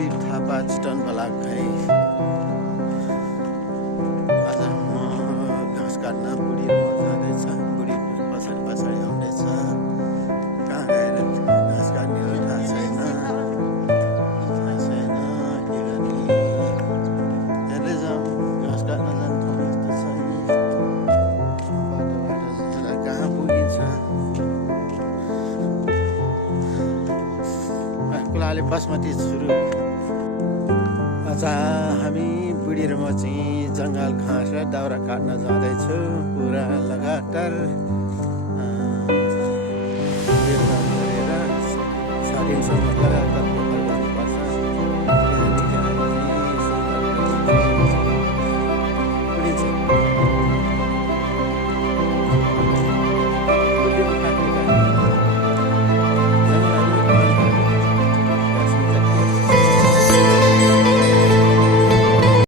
Dilip Thapa Chitwan block है। आज म घाँस काट्न बुढीहरूमा जाँदैछ। बुढी पछाडि पछाडि आउँदैछ। कहाँ गएर घाँस काट्ने हो थाहा छैन। के गर्ने हेर्दै जाउँ। घाँस काट्न जानु ठाउँ यस्तो छ नि। बाटो कहाँ पुगिन्छ। कुलाले बासमती सुरु। आज हामी बुढी र म चाहिँ जङ्गल घाँस र दाउरा काट्न जाँदैछु। पुरा लगातार गरेर 7 दिनसम्म लगातार